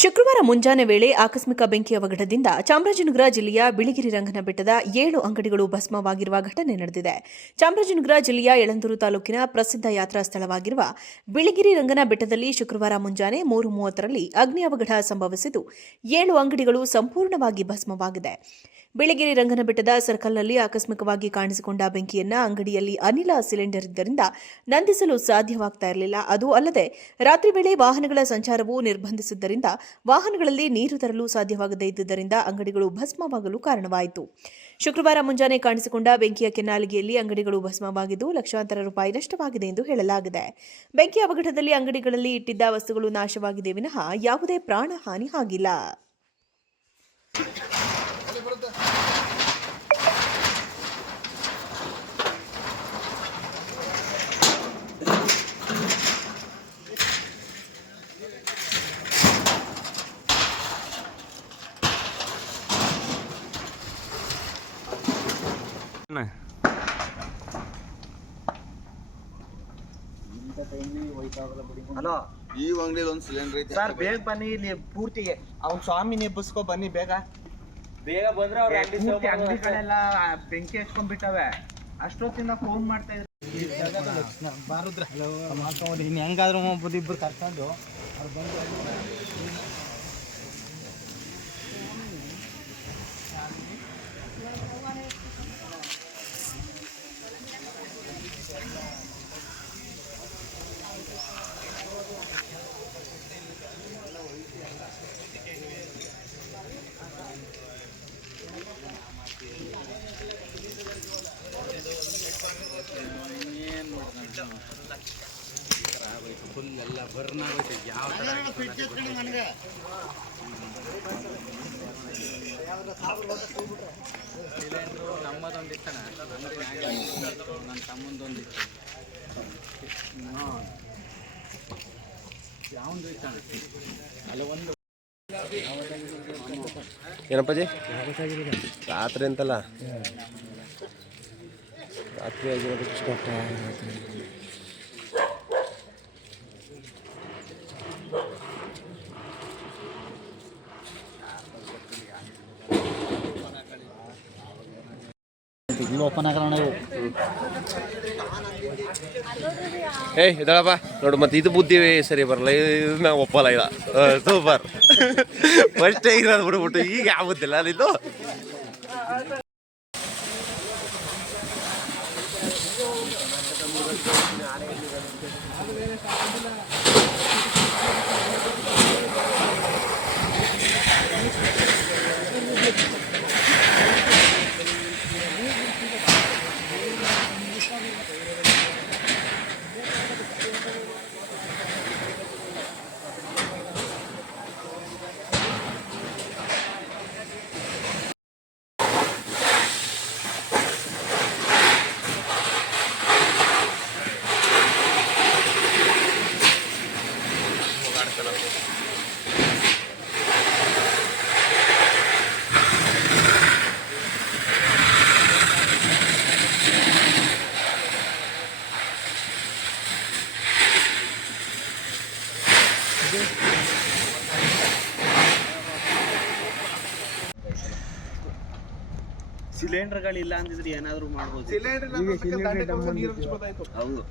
ಶುಕ್ರವಾರ ಮುಂಜಾನೆ ವೇಳೆ ಆಕಸ್ಮಿಕ ಬೆಂಕಿ ಅವಘಡದಿಂದ ಚಾಮರಾಜನಗರ ಜಿಲ್ಲೆಯ ಬಿಳಿಗಿರಿ ರಂಗನ ಬೆಟ್ಟದ ಏಳು ಅಂಗಡಿಗಳು ಭಸ್ಮವಾಗಿರುವ ಘಟನೆ ನಡೆದಿದೆ. ಚಾಮರಾಜನಗರ ಜಿಲ್ಲೆಯ ಯಳಂದೂರು ತಾಲೂಕಿನ ಪ್ರಸಿದ್ಧ ಯಾತ್ರಾ ಸ್ಥಳವಾಗಿರುವ ಬಿಳಿಗಿರಿ ರಂಗನ ಬೆಟ್ಟದಲ್ಲಿ ಶುಕ್ರವಾರ ಮುಂಜಾನೆ ಮೂರು ಮೂವತ್ತರಲ್ಲಿ ಅಗ್ನಿ ಅವಘಡ ಸಂಭವಿಸಿದ್ದು, ಏಳು ಅಂಗಡಿಗಳು ಸಂಪೂರ್ಣವಾಗಿ ಭಸ್ಮವಾಗಿದೆ. ಬಿಳಿಗಿರಿ ರಂಗನ ಬೆಟ್ಟದ ಸರ್ಕಲ್ನಲ್ಲಿ ಆಕಸ್ಮಿಕವಾಗಿ ಕಾಣಿಸಿಕೊಂಡ ಬೆಂಕಿಯನ್ನ ಅಂಗಡಿಯಲ್ಲಿ ಅನಿಲ ಸಿಲಿಂಡರ್ ಇದ್ದರಿಂದ ನಂದಿಸಲು ಸಾಧ್ಯವಾಗ್ತಾ ಇರಲಿಲ್ಲ. ಅದು ಅಲ್ಲದೆ ರಾತ್ರಿ ವೇಳೆ ವಾಹನಗಳ ಸಂಚಾರವು ನಿರ್ಬಂಧಿಸಿದ್ದರಿಂದ ವಾಹನಗಳಲ್ಲಿ ನೀರು ತರಲು ಸಾಧ್ಯವಾಗದೇ ಇದ್ದುದರಿಂದ ಅಂಗಡಿಗಳು ಭಸ್ಮವಾಗಲು ಕಾರಣವಾಯಿತು. ಶುಕ್ರವಾರ ಮುಂಜಾನೆ ಕಾಣಿಸಿಕೊಂಡ ಬೆಂಕಿಯ ಕೆನ್ನಾಲಿಗೆಯಲ್ಲಿ ಅಂಗಡಿಗಳು ಭಸ್ಮವಾಗಿದ್ದು ಲಕ್ಷಾಂತರ ರೂಪಾಯಿ ನಷ್ಟವಾಗಿದೆ ಎಂದು ಹೇಳಲಾಗಿದೆ. ಬೆಂಕಿ ಅವಘಡದಲ್ಲಿ ಅಂಗಡಿಗಳಲ್ಲಿ ಇಟ್ಟಿದ್ದ ವಸ್ತುಗಳು ನಾಶವಾಗಿದೆ ವಿನಃ ಯಾವುದೇ ಪ್ರಾಣ ಹಾನಿ ಆಗಿಲ್ಲ. ಅಣ್ಣ, ಹಲೋ ಈ ಅಂಗಡಿಯಲ್ಲಿ ಒಂದು ಸಿಲಿಂಡರ್ ಐತೆ ಸರ್ ಬೇಗ ಬನ್ನಿ ಇಲ್ಲಿ ಪೂರ್ತಿಗೆ ಅವ್ನ ಸ್ವಾಮಿನ ಎಬ್ಬಿಸ್ಕೊ ಬನ್ನಿ ಬೇಗ ಬೇಗ ಬಂದ್ರೆ ಅವ್ರ ಅಂಗಡಿ ಕಡೆಲ್ಲ ಅಂಗಡಿಗಳೆಲ್ಲ ಬೆಂಕಿ ಹಚ್ಕೊಂಡ್ಬಿಟ್ಟವೆ. ಅಷ್ಟೊತ್ತಿಂದ ಫೋನ್ ಮಾಡ್ತಾ ಇದ್ರು. ಇನ್ನು ಹೆಂಗಾದ್ರೂ ಒಬ್ಬರು ಇಬ್ರು ಕರ್ಕೊಂಡು ಅವ್ರು ಬಂದು ಏನಪ್ಪಾಜಿ ರಾತ್ರಿ ಅಂತಲ್ಲ? ರಾತ್ರಿ ಆಗಿರೋದಕ್ಕೆ ಇಷ್ಟ ಓಪನ್ ಆಗಲ್ಲ ಏಯ್ ಇದಳಪ್ಪ. ನೋಡು, ಮತ್ತೆ ಇದು ಬುದ್ಧಿ ಸರಿ ಬರಲ್ಲ. ಇದು ನಾವು ಒಪ್ಪಲ್ಲ ಇಲ್ಲ ಸೂಪರ್. ಫಸ್ಟೇ ಇರೋದು ಬಿಡ್ಬಿಟ್ಟು ಈಗ ಆಗುತ್ತಿಲ್ಲ ಅದಿದ್ದು ಸಿಲಿಂಡರ್ಗಳಿಲ್ಲ ಅಂದಿದ್ರೆ ಏನಾದ್ರೂ ಮಾಡ್ಬೋದು. ಸಿಲಿಂಡರ್ ಹೌದು.